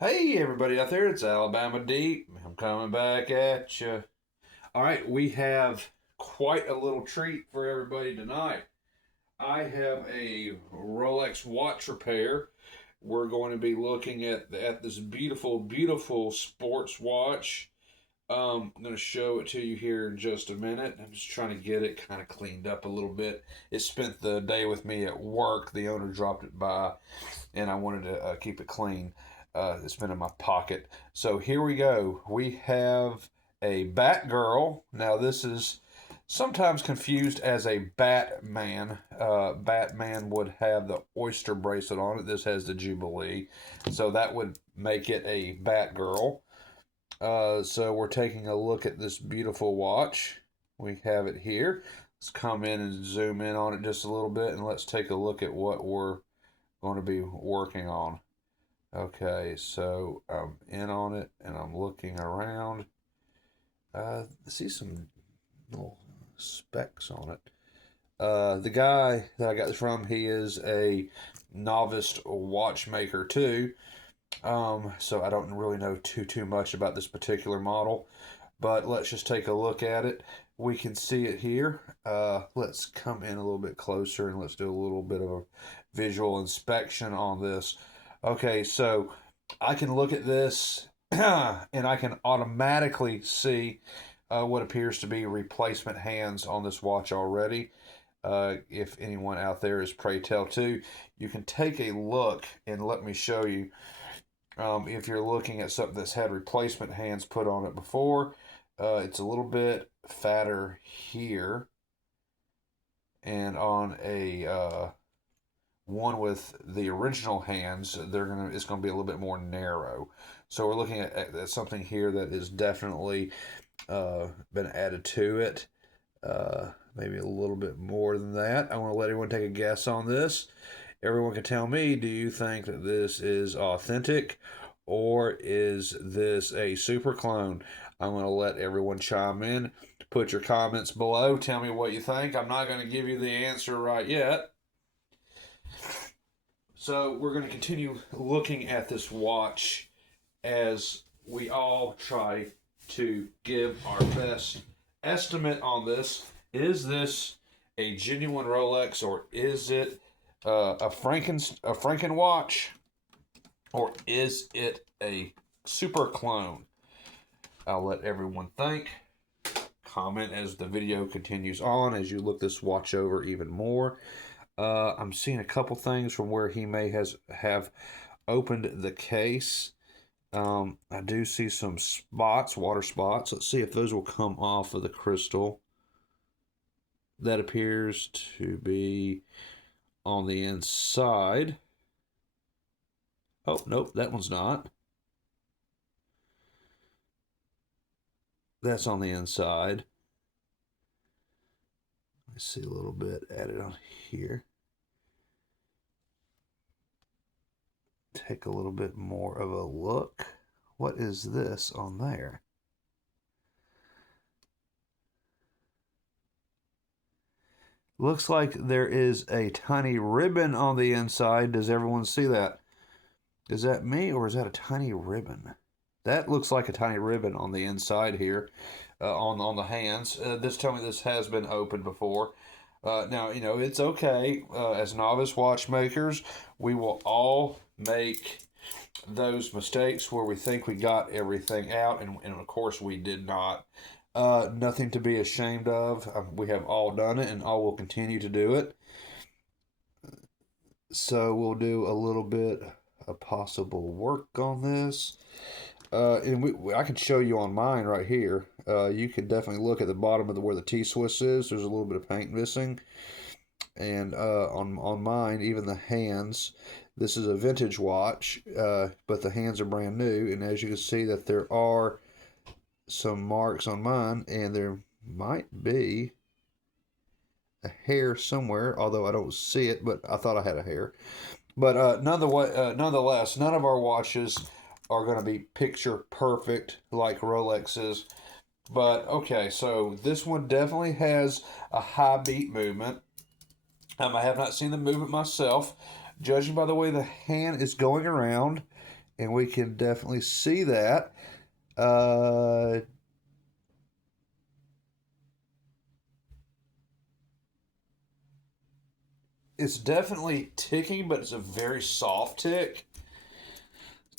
Hey everybody out there, it's Alabama Deep. I'm coming back at you. All right, we have quite a little treat for everybody tonight. I have a Rolex watch repair. We're going to be looking at this beautiful sports watch. I'm going to show it to you here in just a minute. I'm just trying to get it kind of cleaned up a little bit. It spent the day with me at work. The owner dropped it by, and I wanted to keep it clean. It's been in my pocket. So here we go. We have a Batgirl. Now, this is sometimes confused as a Batman. Batman would have the oyster bracelet on it. This has the Jubilee. So that would make it a Batgirl. So we're taking a look at this beautiful watch. We have it here. Let's come in and zoom in on it just a little bit, and let's take a look at what we're going to be working on. Okay, so I'm in on it and I'm looking around. I see some little specks on it. The guy that I got this from, he is a novice watchmaker too. So I don't really know too much about this particular model, but let's just take a look at it. We can see it here. Let's come in a little bit closer and let's do a little bit of a visual inspection on this. Okay, so I can look at this and I can automatically see what appears to be replacement hands on this watch already. If anyone out there is pray tell too, you can take a look and let me show you. If you're looking at something that's had replacement hands put on it before, it's a little bit fatter here, and on a one with the original hands, it's gonna be a little bit more narrow. So we're looking at something here that is definitely been added to it. Maybe a little bit more than that. I want to let everyone take a guess on this. Everyone can tell me, do you think that this is authentic or is this a super clone? I'm going to let everyone chime in. Put your comments below. Tell me what you think. I'm not going to give you the answer right yet. So we're going to continue looking at this watch as we all try to give our best estimate on this. Is this a genuine Rolex, or is it a Franken watch, or is it a super clone? I'll let everyone think. Comment as the video continues on, as you look this watch over even more. I'm seeing a couple things from where he may have opened the case. I do see some spots, water spots. Let's see if those will come off of the crystal. That appears to be on the inside. Oh, nope, that one's not. That's on the inside. I see a little bit added on here. Take a little bit more of a look. What is this on there? Looks like there is a tiny ribbon on the inside. Does everyone see that? Is that me or is that a tiny ribbon? That looks like a tiny ribbon on the inside here, on the hands. This tell me this has been opened before. Now it's okay. As novice watchmakers, we will all make those mistakes where we think we got everything out, and of course we did not. Nothing to be ashamed of. We have all done it, and all will continue to do it. So we'll do a little bit of possible work on this. I can show you on mine right here. You can definitely look at the bottom of where the T-Swiss is. There's a little bit of paint missing. And on mine, even the hands, this is a vintage watch, but the hands are brand new. And as you can see that there are some marks on mine, and there might be a hair somewhere, although I don't see it, but I thought I had a hair. But nonetheless, none of our watches are going to be picture perfect like Rolex's. But okay, so this one definitely has a high beat movement. I have not seen the movement myself. Judging by the way the hand is going around, and we can definitely see that. Uh, it's definitely ticking, but it's a very soft tick.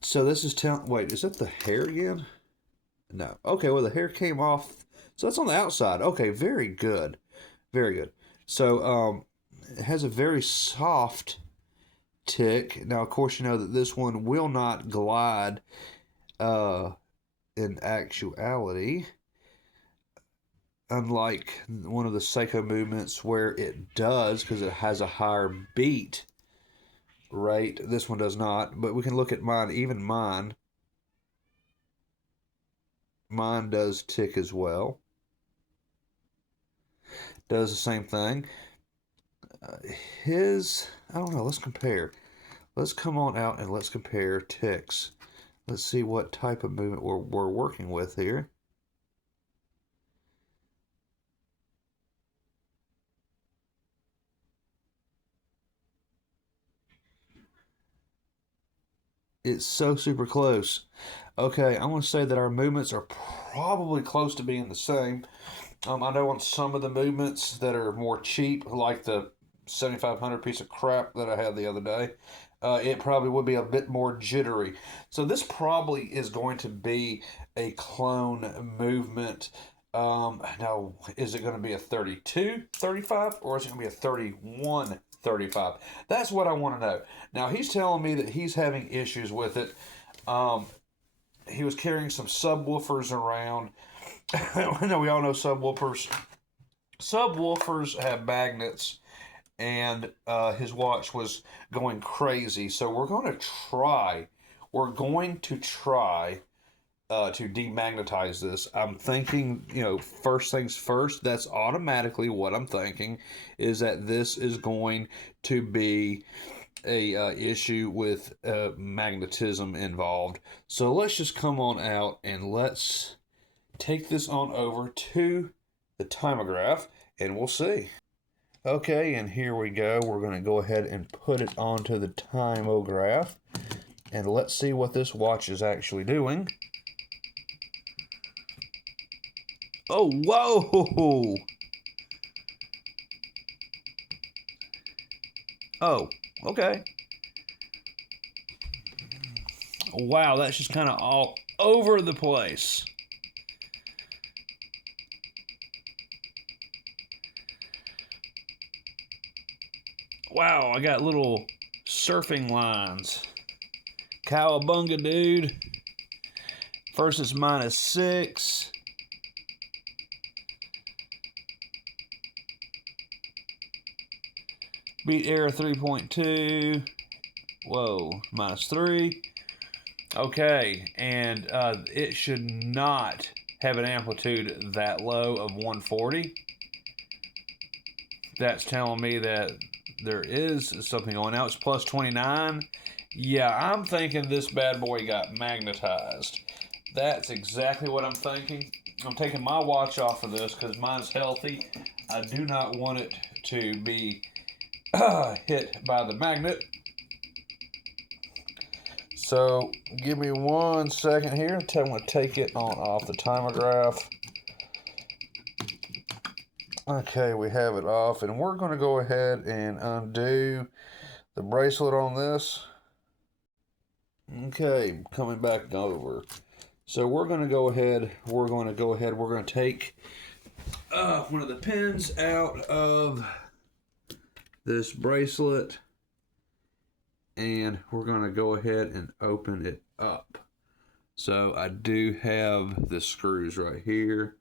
So this is telling. Wait, is that the hair again? No. Okay, well the hair came off. So that's on the outside. Okay, very good, very good. So it has a very soft tick. Now, of course, you know that this one will not glide uh, in actuality, unlike one of the Seiko movements where it does because it has a higher beat rate. This one does not, but we can look at mine. Even mine does tick as well. Does the same thing. His, I don't know. Let's compare. Let's come on out and let's compare ticks. Let's see what type of movement we're working with here. It's so super close. Okay, I'm going to say that our movements are probably close to being the same. I know on some of the movements that are more cheap, like the 7,500 piece of crap that I had the other day, it probably would be a bit more jittery. So this probably is going to be a clone movement. Now, is it going to be a 32, 35, or is it going to be a 31, 35? That's what I want to know. Now, he's telling me that he's having issues with it. He was carrying some subwoofers around. I know we all know subwoofers. Subwoofers have magnets, and his watch was going crazy. So we're going to try. We're going to try to demagnetize this. I'm thinking, first things first. That's automatically what I'm thinking. Is that this is going to be a issue with magnetism involved. So let's just come on out and let's take this on over to the Timegraph and we'll see. Okay, and here we go. We're going to go ahead and put it onto the Timegraph and let's see what this watch is actually doing. Oh, whoa! Oh, okay. Wow, that's just kind of all over the place. Wow, I got little surfing lines. Cowabunga, dude. First it's -6. Beat error 3.2. Whoa, -3. Okay, and it should not have an amplitude that low of 140. That's telling me that there is something going out. It's +29. Yeah, I'm thinking this bad boy got magnetized. That's exactly what I'm thinking. I'm taking my watch off of this because mine's healthy. I do not want it to be hit by the magnet. So give me 1 second here. I'm going to take it on off the Timegraph. Okay, we have it off, and we're going to go ahead and undo the bracelet on this. Okay, coming back over. So we're going to go ahead. We're going to take one of the pins out of this bracelet, and we're going to go ahead and open it up. So I do have the screws right here.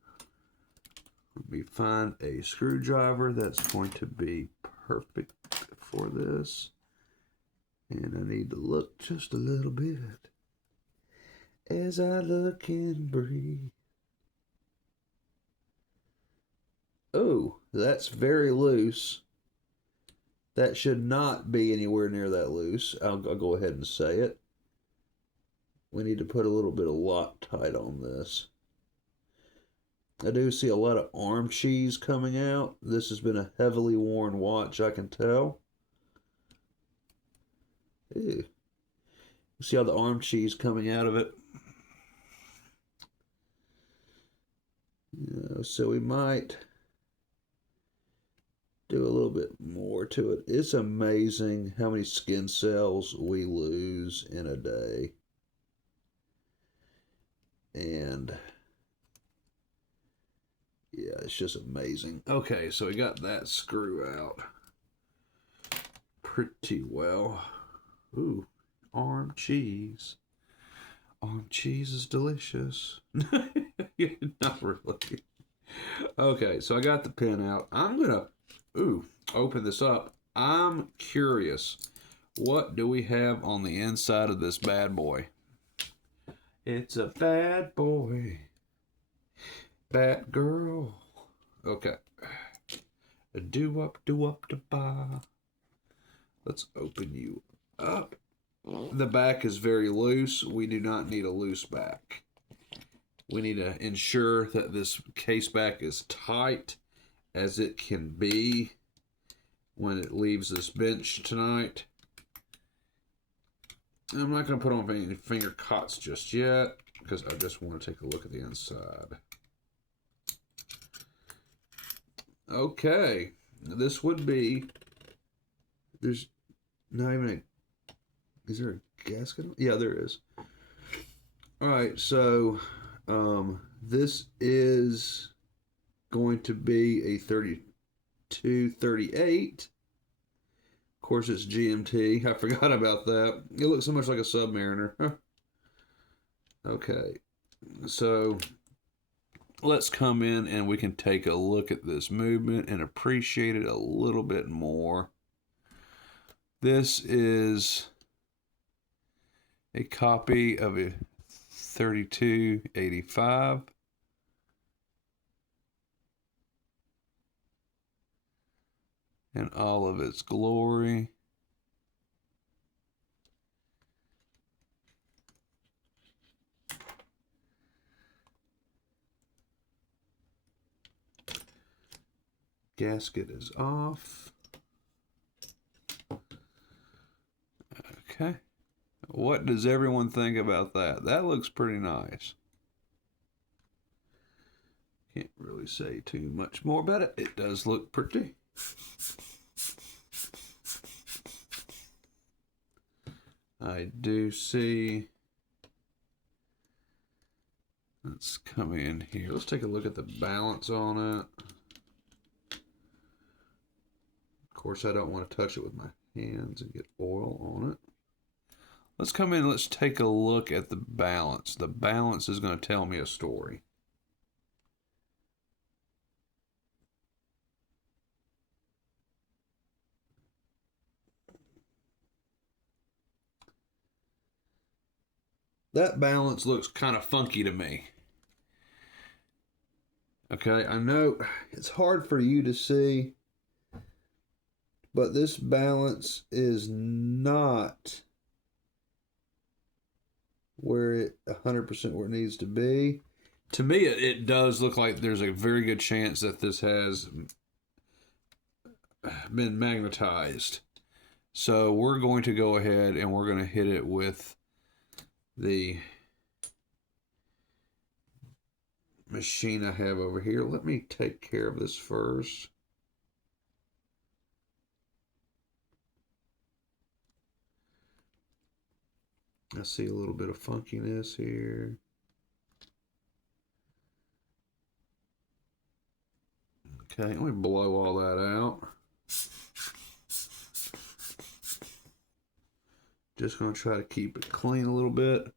Let me find a screwdriver that's going to be perfect for this. And I need to look just a little bit as I look and breathe. Oh, that's very loose. That should not be anywhere near that loose. I'll go ahead and say it. We need to put a little bit of Loctite on this. I do see a lot of arm cheese coming out. This has been a heavily worn watch, I can tell. Ew. See how the arm cheese coming out of it? So we might do a little bit more to it. It's amazing how many skin cells we lose in a day. And yeah, it's just amazing. Okay, so we got that screw out pretty well. Ooh, arm cheese. Arm cheese is delicious. Not really. Okay, so I got the pin out. I'm gonna open this up. I'm curious. What do we have on the inside of this bad boy? It's a bad boy. Batgirl. Okay. Do up, da ba. Let's open you up. The back is very loose. We do not need a loose back. We need to ensure that this case back is tight as it can be when it leaves this bench tonight. I'm not going to put on any finger cots just yet because I just want to take a look at the inside. Okay, this would be, there's not even is there a gasket? Yeah, there is. All right, so this is going to be a 3238. Of course, it's GMT. I forgot about that. It looks so much like a Submariner. Huh. Okay, so let's come in and we can take a look at this movement and appreciate it a little bit more. This is a copy of a 3285. In all of its glory. Gasket is off. Okay. What does everyone think about that? That looks pretty nice. Can't really say too much more about it. It does look pretty. I do see. Let's come in here. Let's take a look at the balance on it. Of course, I don't want to touch it with my hands and get oil on it. Let's come in and let's take a look at the balance. The balance is going to tell me a story. That balance looks kind of funky to me. Okay, I know it's hard for you to see, but this balance is not where it 100% where it needs to be. To me, it does look like there's a very good chance that this has been magnetized. So we're going to go ahead and we're going to hit it with the machine I have over here. Let me take care of this first. I see a little bit of funkiness here. Okay, let me blow all that out. Just going to try to keep it clean a little bit.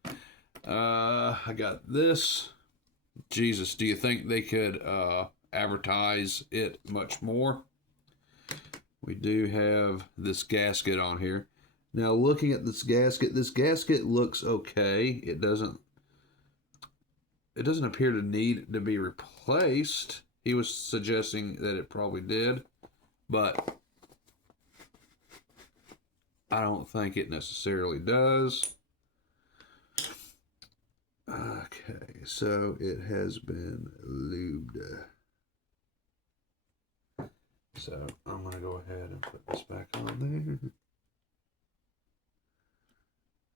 I got this. Jesus, do you think they could advertise it much more? We do have this gasket on here. Now, looking at this gasket looks okay. It doesn't appear to need to be replaced. He was suggesting that it probably did, but I don't think it necessarily does. Okay, so it has been lubed. So I'm going to go ahead and put this back on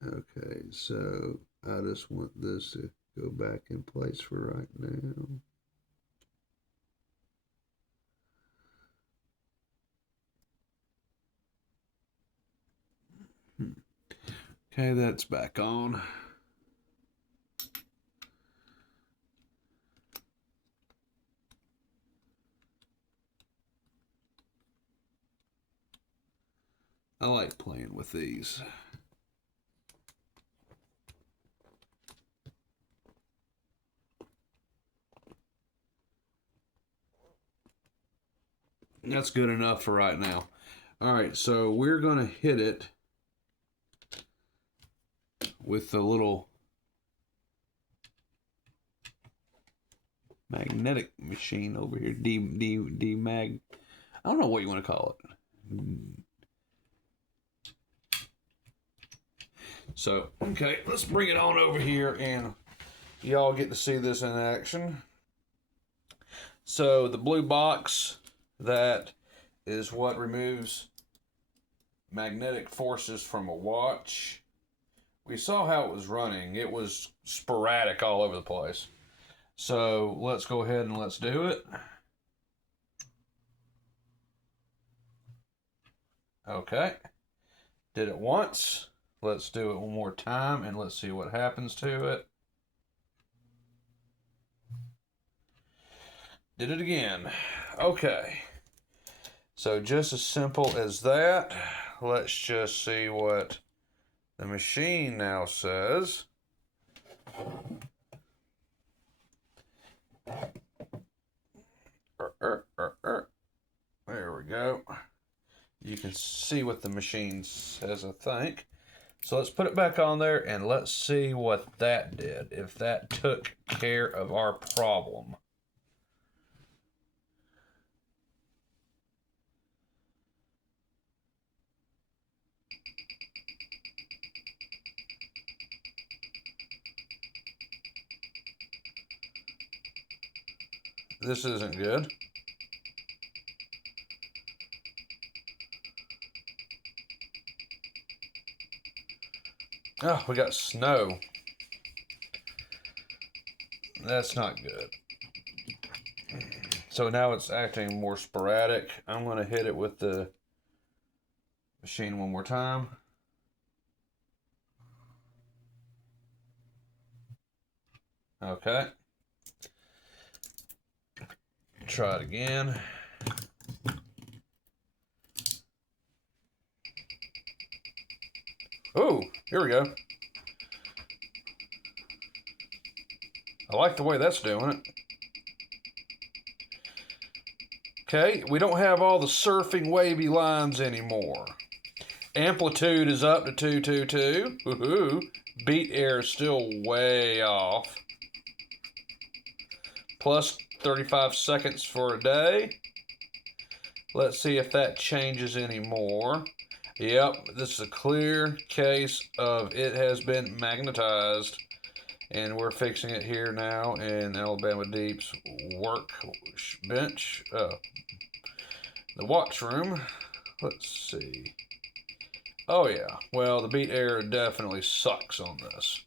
there. Okay, so I just want this to go back in place for right now. Okay, that's back on. I like playing with these. That's good enough for right now. All right, so we're going to hit it with the little magnetic machine over here. Demag. I don't know what you want to call it. So, okay, let's bring it on over here and y'all get to see this in action. So, the blue box, that is what removes magnetic forces from a watch. We saw how it was running. It was sporadic all over the place. So, let's go ahead and let's do it. Okay. Did it once. Let's do it one more time and let's see what happens to it. Did it again. Okay. So just as simple as that. Let's just see what the machine now says. There we go. You can see what the machine says, I think. So let's put it back on there and let's see what that did, if that took care of our problem. This isn't good. Oh, we got snow. That's not good. So now it's acting more sporadic. I'm going to hit it with the machine one more time. Okay. Try it again. Oh, here we go. I like the way that's doing it. Okay, we don't have all the surfing wavy lines anymore. Amplitude is up to 222. Woohoo. Beat air is still way off. Plus 35 seconds for a day. Let's see if that changes anymore. Yep, this is a clear case of it has been magnetized. And we're fixing it here now in Alabama Deep's workbench. The watch room. Let's see. Oh yeah, well the beat air definitely sucks on this.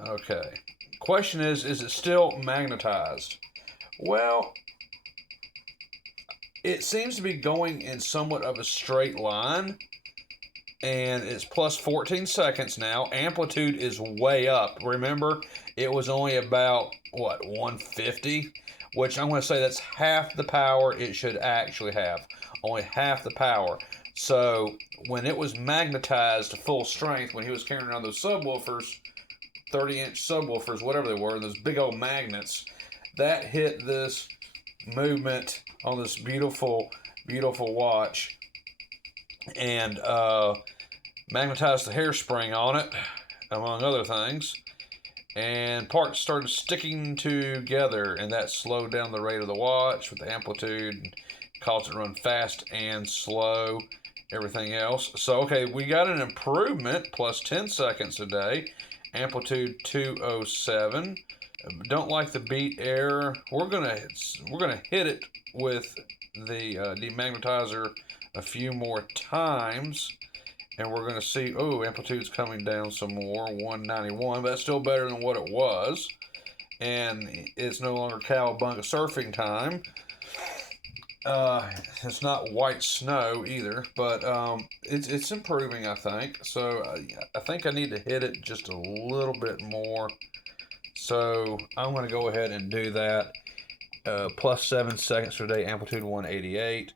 Okay. Question is it still magnetized? Well, it seems to be going in somewhat of a straight line. And it's plus 14 seconds now. Amplitude is way up. Remember, it was only about, what, 150? Which I'm going to say that's half the power it should actually have. Only half the power. So when it was magnetized to full strength, when he was carrying around those subwoofers, 30-inch subwoofers, whatever they were, those big old magnets, that hit this movement on this beautiful, beautiful watch. And magnetized the hairspring on it, among other things, and parts started sticking together, and that slowed down the rate of the watch with the amplitude, caused it to run fast and slow, everything else. So, okay, we got an improvement, plus 10 seconds a day, amplitude 207. Don't like the beat error. We're gonna hit it with the demagnetizer a few more times And we're going to see, oh, amplitude's coming down some more, 191, but that's still better than what it was. And it's no longer cowabunga surfing time. It's not white snow either, but it's improving, I think. So I think I need to hit it just a little bit more. So I'm going to go ahead and do that. Plus 7 seconds per day, amplitude 188.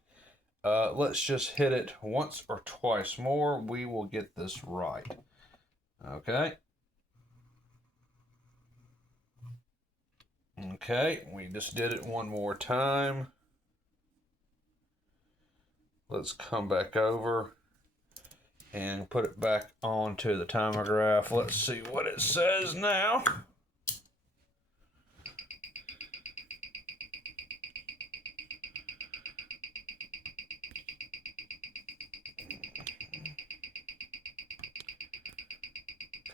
Let's just hit it once or twice more. We will get this right. Okay. Okay, we just did it one more time. Let's come back over and put it back onto the timegraph. Let's see what it says now.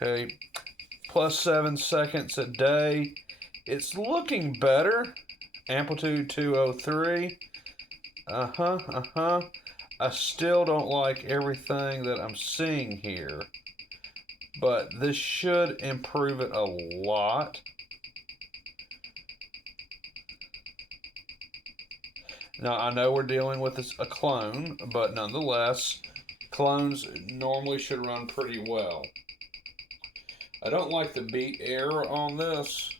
Okay, plus 7 seconds a day. It's looking better. Amplitude 203. I still don't like everything that I'm seeing here, but this should improve it a lot. Now, I know we're dealing with a clone, but nonetheless, clones normally should run pretty well. I don't like the beat error on this,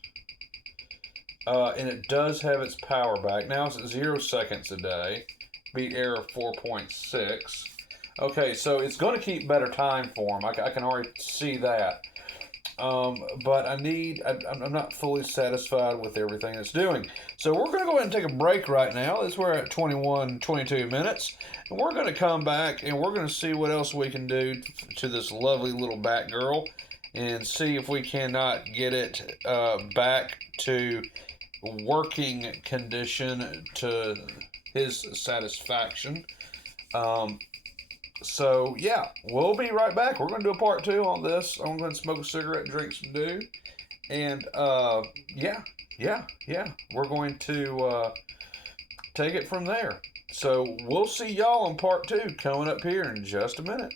and it does have its power back. Now it's at 0 seconds a day. Beat error 4.6. Okay, so it's going to keep better time for them. I can already see that. But I'm not fully satisfied with everything it's doing. So we're going to go ahead and take a break right now. We're at 22 minutes. And we're going to come back and we're going to see what else we can do to this lovely little Batgirl and see if we cannot get it back to working condition to his satisfaction. So yeah, we'll be right back. We're going to do a part 2 on this. I'm going to smoke a cigarette, drink some dew, and yeah, we're going to take it from there. So we'll see y'all on part 2 coming up here in just a minute.